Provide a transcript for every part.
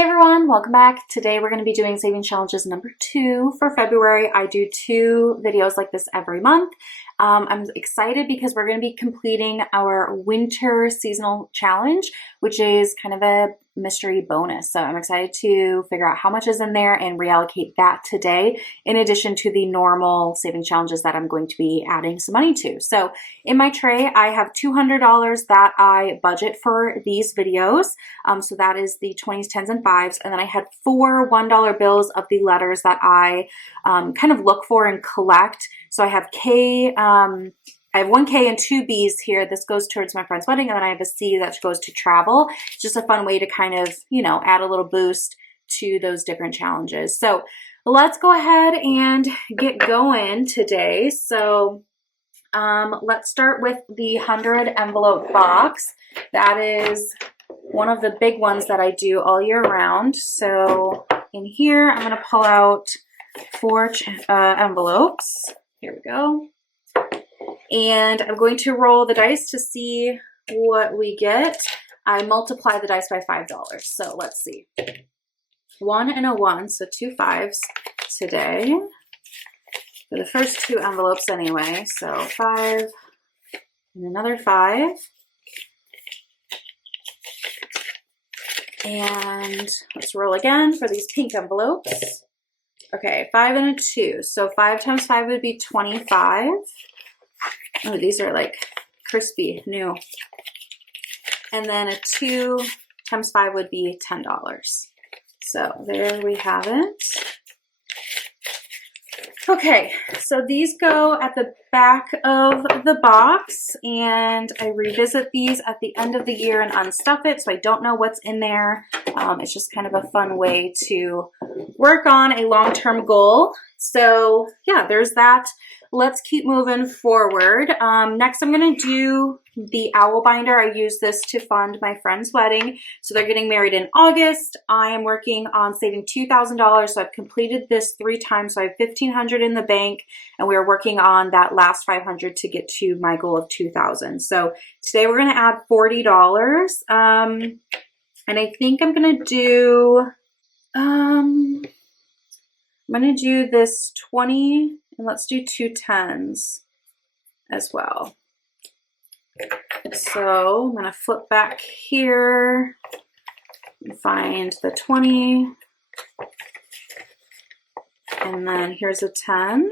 Hey everyone, welcome back. Today we're going to be doing saving challenges number 2 for February. I do 2 videos like this every month. I'm excited because we're going to be completing our winter seasonal challenge, which is kind of a mystery bonus. So I'm excited to figure out how much is in there and reallocate that today, in addition to the normal saving challenges that I'm going to be adding some money to. So in my tray, I have $200 that I budget for these videos. So that is the 20s, 10s, and 5s. And then I had 4 $1 bills of the letters that I kind of look for and collect. So I have I have 1 K and 2 B's here. This goes towards my friend's wedding, and then I have a C that goes to travel. It's just a fun way to kind of, add a little boost to those different challenges. So let's go ahead and get going today. So let's start with the 100 envelope box. That is one of the big ones that I do all year round. So in here, I'm going to pull out 4 envelopes. Here we go. And I'm going to roll the dice to see what we get. I multiply the dice by $5. So let's see. 1 and a 1, so 2 5s today. For the first 2 envelopes anyway. So 5 and another 5. And let's roll again for these pink envelopes. Okay, 5 and a 2. So 5 times 5 would be 25. Oh, these are like crispy, new. And then a 2 times 5 would be $10. So there we have it. Okay, so these go at the back of the box, and I revisit these at the end of the year and unstuff it, so I don't know what's in there. It's just kind of a fun way to work on a long-term goal. So yeah, there's that. Let's keep moving forward. Next, I'm going to do the owl binder. I use this to fund my friend's wedding. So they're getting married in August. I am working on saving $2,000. So I've completed this 3 times. So I have $1,500 in the bank, and we're working on that last $500 to get to my goal of $2,000. So today we're going to add $40. And I think I'm going to do, this 20, and let's do 2 10s as well. So I'm going to flip back here and find the 20. And then here's a 10.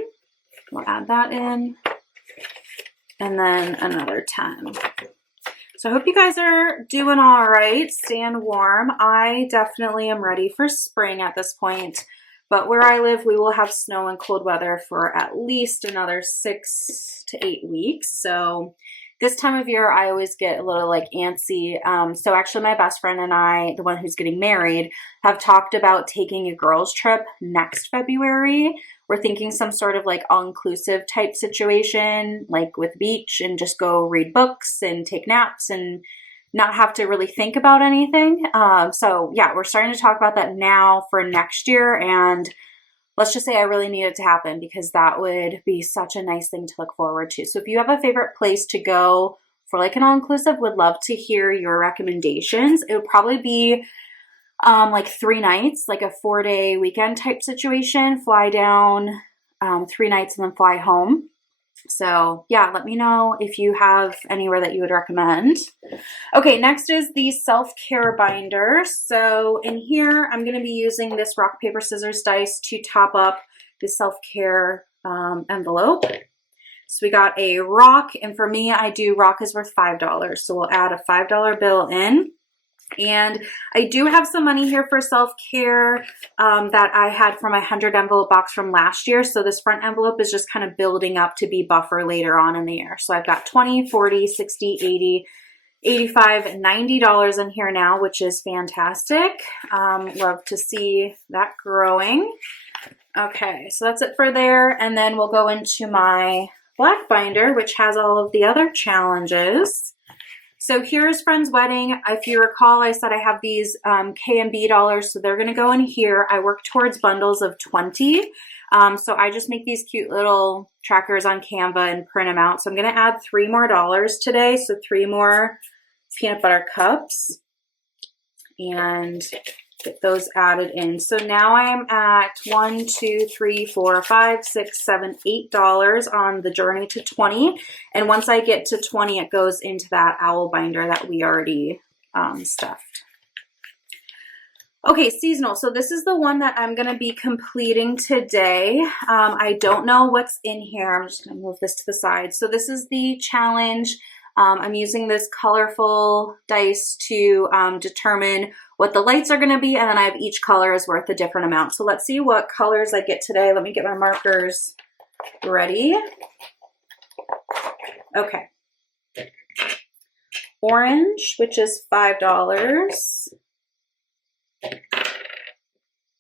We'll add that in. And then another 10. So I hope you guys are doing all right, staying warm. I definitely am ready for spring at this point. But where I live, we will have snow and cold weather for at least another 6 to 8 weeks. So this time of year, I always get a little like antsy. So actually my best friend and I, the one who's getting married, have talked about taking a girls trip next February. We're thinking some sort of like all-inclusive type situation, like with beach, and just go read books and take naps and not have to really think about anything. So yeah, we're starting to talk about that now for next year. And let's just say I really need it to happen, because that would be such a nice thing to look forward to. So if you have a favorite place to go for like an all-inclusive, would love to hear your recommendations. It would probably be like 3 nights, like a 4-day weekend type situation, fly down 3 nights and then fly home. So yeah, let me know if you have anywhere that you would recommend. Okay, next is the self-care binder. So in here, I'm going to be using this rock, paper, scissors dice to top up the self-care envelope. So we got a rock, and for me, I do rock is worth $5. So we'll add a $5 bill in. And I do have some money here for self-care that I had from my 100 envelope box from last year. So this front envelope is just kind of building up to be buffer later on in the year. So I've got 20, 40, 60, 80, 85, $90 in here now, which is fantastic. Love to see that growing. Okay, so that's it for there. And then we'll go into my black binder, which has all of the other challenges. So here's friend's wedding. If you recall, I said I have these K and B dollars, so they're going to go in here. I work towards bundles of 20. So I just make these cute little trackers on Canva and print them out. So I'm going to add $3 more today. So 3 more peanut butter cups. And get those added in. So now I am at $1, 2, 3, 4, 5, 6, 7, $8 on the journey to 20. And once I get to 20, it goes into that owl binder that we already stuffed. Okay, seasonal. So this is the one that I'm going to be completing today. I don't know what's in here. I'm just going to move this to the side. So this is the challenge. I'm using this colorful dice to determine what the lights are going to be, and then I have each color is worth a different amount. So let's see what colors I get today. Let me get my markers ready. Okay. Orange, which is $5.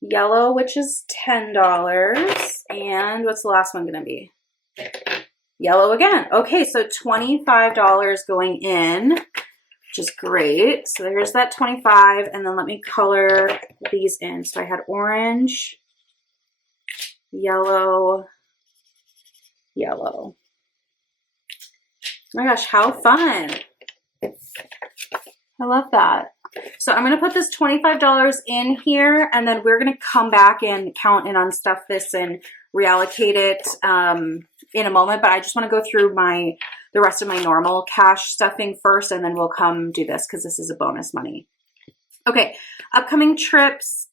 Yellow, which is $10. And what's the last one going to be? Yellow again. Okay, so $25 going in, which is great. So there's that 25, and then let me color these in. So I had orange, yellow, yellow. Oh my gosh, how fun. I love that. So I'm going to put this $25 in here, and then we're going to come back and count and unstuff this and reallocate it in a moment. But I just want to go through the rest of my normal cash stuffing first, and then we'll come do this because this is a bonus money. Okay, upcoming trips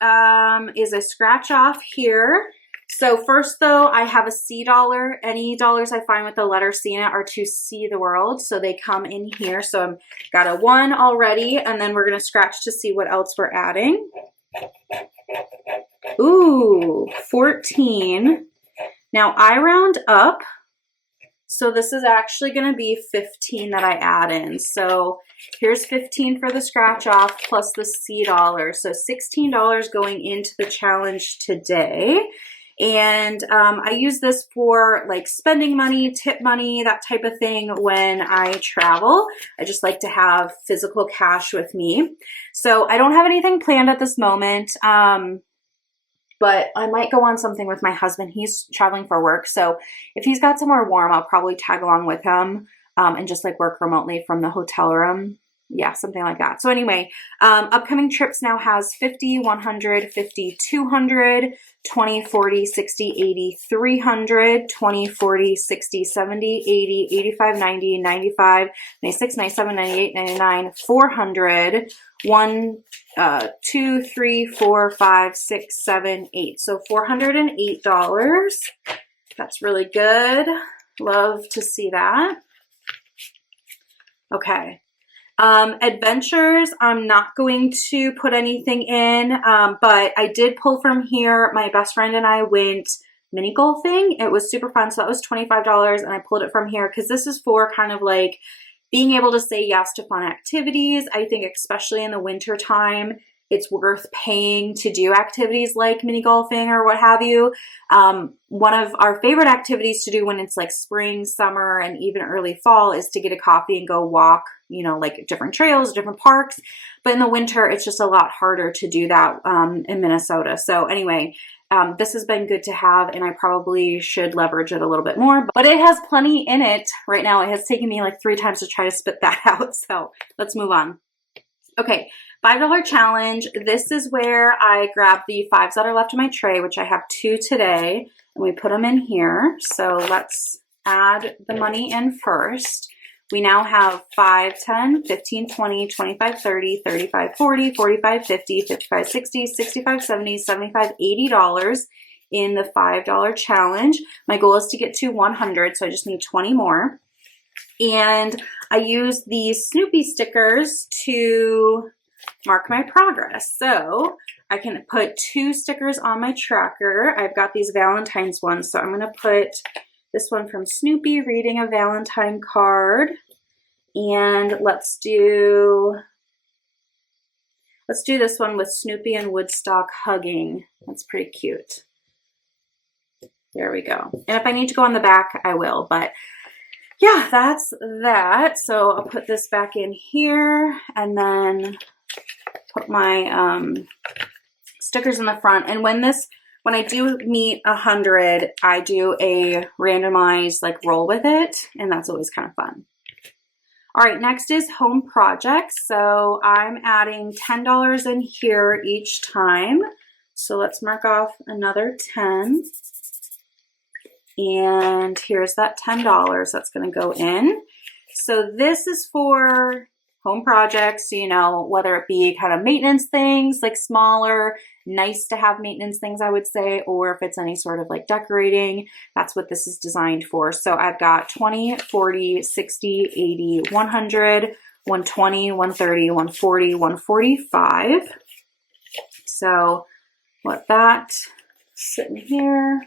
is a scratch off here. So first though, I have a C dollar. Any dollars I find with the letter C in it are to see the world. So they come in here. So I've got a 1 already, and then we're going to scratch to see what else we're adding. Ooh, 14. Now I round up. So this is actually going to be 15 that I add in. So here's 15 for the scratch off plus the C dollar. So $16 going into the challenge today. And I use this for like spending money, tip money, that type of thing when I travel. I just like to have physical cash with me. So I don't have anything planned at this moment, but I might go on something with my husband. He's traveling for work. So if he's got somewhere warm, I'll probably tag along with him and just like work remotely from the hotel room. Yeah, something like that. So anyway, upcoming trips now has 50, 100, 50, 200, 20, 40, 60, 80, 300, 20, 40, 60, 70, 80, 85, 90, 95, 96, 97, 98, 99, 400, 1, 2, 3, 4, 5, 6, 7, 8. So $408. That's really good. Love to see that. Okay. Adventures, I'm not going to put anything in, but I did pull from here. My best friend and I went mini golfing. It was super fun. So that was $25, and I pulled it from here because this is for kind of like being able to say yes to fun activities. I think especially in the winter time, it's worth paying to do activities like mini golfing or what have you. One of our favorite activities to do when it's like spring, summer, and even early fall is to get a coffee and go walk, you know, like different trails, different parks. But in the winter, it's just a lot harder to do that in Minnesota. So anyway, this has been good to have, and I probably should leverage it a little bit more, but it has plenty in it right now. It has taken me like 3 times to try to spit that out. So let's move on. Okay, $5 challenge. This is where I grab the 5s that are left in my tray, which I have 2 today, and we put them in here. So let's add the money in first. We now have 5, 10, 15, 20, 25, 30, 35, 40, 45, 50, 55, 60, 65, 70, 75, $80 in the $5 challenge. My goal is to get to 100, so I just need 20 more. And I use these Snoopy stickers to mark my progress. So I can put 2 stickers on my tracker. I've got these Valentine's ones. So I'm going to put this one from Snoopy, reading a Valentine card. And let's do this one with Snoopy and Woodstock hugging. That's pretty cute. There we go. And if I need to go on the back, I will. But yeah, that's that. So I'll put this back in here and then put my stickers in the front. And when I do meet 100, I do a randomized like roll with it, and that's always kind of fun. All right, next is home projects. So I'm adding $10 in here each time. So let's mark off another 10. And here's that $10 that's going to go in. So this is for home projects, you know, whether it be kind of maintenance things, like smaller, nice to have maintenance things, I would say, or if it's any sort of like decorating, that's what this is designed for. So I've got 20, 40, 60, 80, 100, 120, 130, 140, 145. So let that sit in here.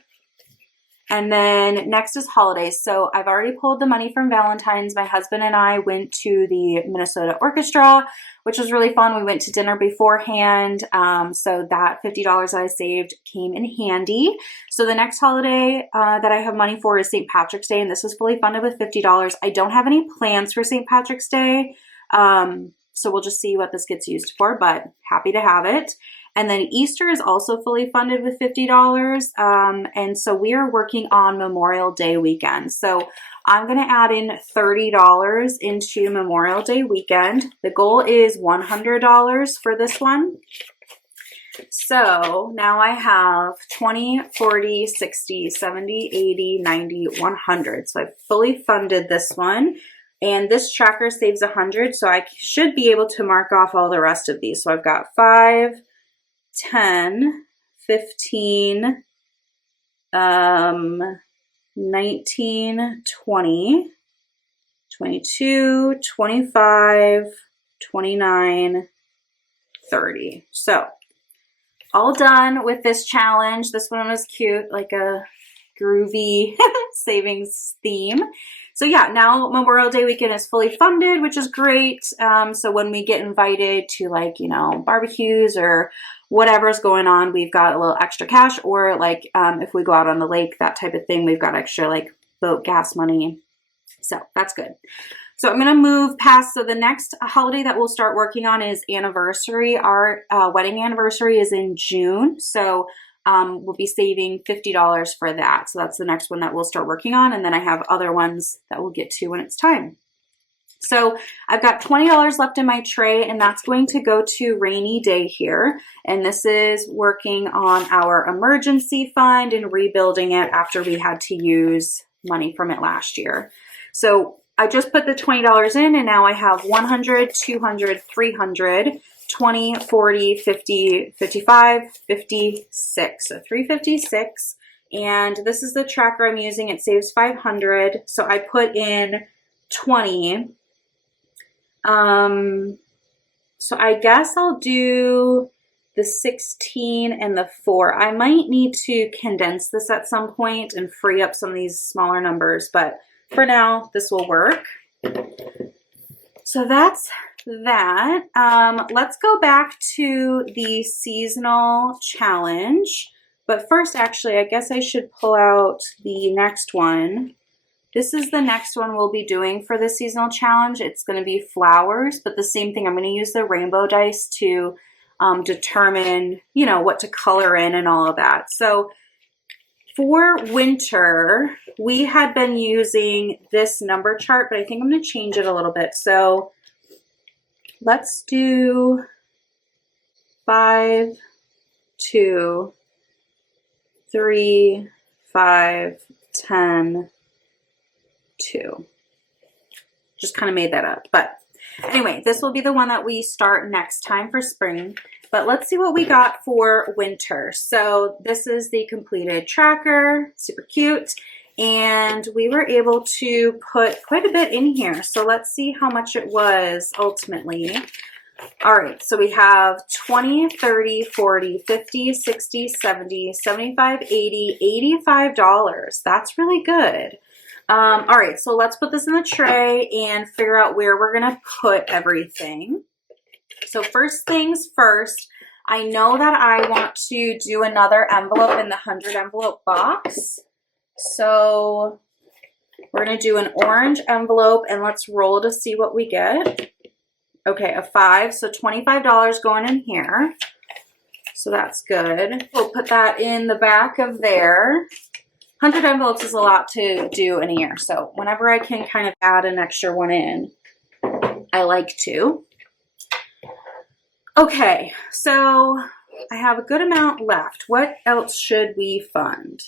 And then next is holidays. So I've already pulled the money from Valentine's. My husband and I went to the Minnesota Orchestra, which was really fun. We went to dinner beforehand. So that $50 I saved came in handy. So the next holiday that I have money for is St. Patrick's Day, and this was fully funded with $50. I don't have any plans for St. Patrick's Day. So we'll just see what this gets used for, but happy to have it. And then Easter is also fully funded with $50. And so we are working on Memorial Day weekend. So I'm going to add in $30 into Memorial Day weekend. The goal is $100 for this one. So now I have 20, 40, 60, 70, 80, 90, 100. So I've fully funded this one. And this tracker saves 100. So I should be able to mark off all the rest of these. So I've got 5, 10, 15, 19, 20, 22, 25, 29, 30. So all done with this challenge. This one was cute, like a groovy savings theme. So yeah, now Memorial Day weekend is fully funded, which is great. So when we get invited to like, you know, barbecues or whatever's going on, we've got a little extra cash, or like if we go out on the lake, that type of thing, we've got extra like boat gas money. So that's good. So I'm going to move past. So the next holiday that we'll start working on is anniversary. Our wedding anniversary is in June. So we'll be saving $50 for that. So that's the next one that we'll start working on. And then I have other ones that we'll get to when it's time. So I've got $20 left in my tray, and that's going to go to rainy day here. And this is working on our emergency fund and rebuilding it after we had to use money from it last year. So I just put the $20 in, and now I have 100, 200, 300, 20, 40, 50, 55, 56. So 356. And this is the tracker I'm using. It saves 500. So I put in 20. So I guess I'll do the 16 and the 4. I might need to condense this at some point and free up some of these smaller numbers, but for now, this will work. So that's that. Let's go back to the seasonal challenge. But first, actually, I guess I should pull out the next one. This is the next one we'll be doing for the seasonal challenge. It's going to be flowers, but the same thing. I'm going to use the rainbow dice to determine, you know, what to color in and all of that. So for winter, we had been using this number chart, but I think I'm going to change it a little bit. So let's do 5, 2, 3, 5, 10, 2. Just kind of made that up. But anyway, this will be the one that we start next time for spring. But let's see what we got for winter. So this is the completed tracker, super cute. And we were able to put quite a bit in here. So let's see how much it was ultimately. All right, so we have 20, 30, 40, 50, 60, 70, 75, 80, $85. That's really good. All right, so let's put this in the tray and figure out where we're gonna put everything. So first things first, I know that I want to do another envelope in the 100 envelope box. So we're gonna do an orange envelope and let's roll to see what we get. Okay, a 5, so $25 going in here. So that's good. We'll put that in the back of there. 100 envelopes is a lot to do in a year, so whenever I can kind of add an extra one in, I like to. Okay, so I have a good amount left. What else should we fund?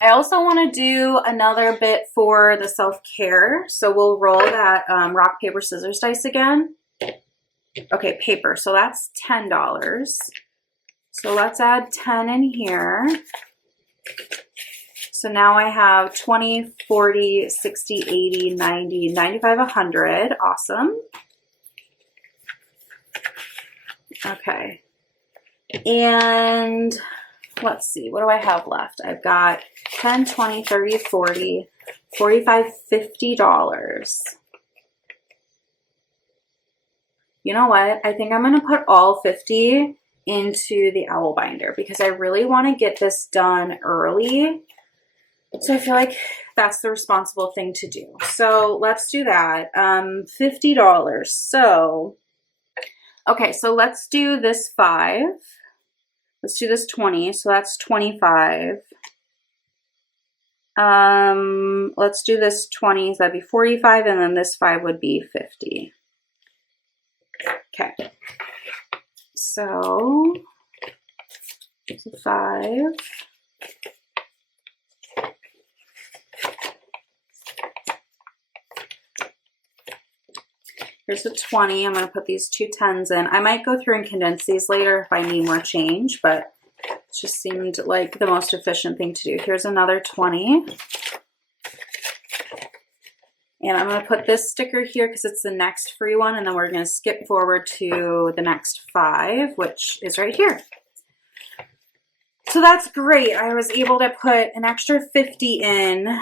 I also want to do another bit for the self-care. So we'll roll that rock, paper, scissors dice again. Okay, paper. So that's $10. So let's add 10 in here. So now I have 20, 40, 60, 80, 90, 95, 100. Awesome. Okay. And let's see, what do I have left? I've got 10, 20, 30, 40, 45, $50. You know what? I think I'm going to put all 50 into the owl binder because I really want to get this done early. So I feel like that's the responsible thing to do. So let's do that. $50. So, okay, so let's do this 5. Let's do this 20. So that's 25. Let's do this 20. So that'd be 45. And then this 5 would be 50. Okay. So 5. Here's the 20. I'm going to put these 2 10s in. I might go through and condense these later if I need more change, but it just seemed like the most efficient thing to do. Here's another 20. And I'm going to put this sticker here because it's the next free one, and then we're going to skip forward to the next 5, which is right here. So that's great. I was able to put an extra 50 in.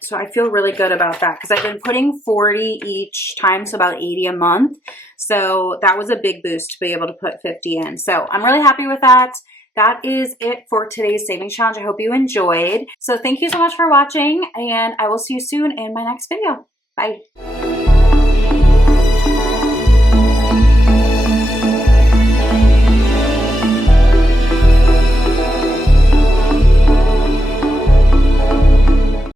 So I feel really good about that because I've been putting 40 each time, so about 80 a month. So that was a big boost to be able to put 50 in. So I'm really happy with that. That is it for today's savings challenge. I hope you enjoyed. So thank you so much for watching, and I will see you soon in my next video. Bye.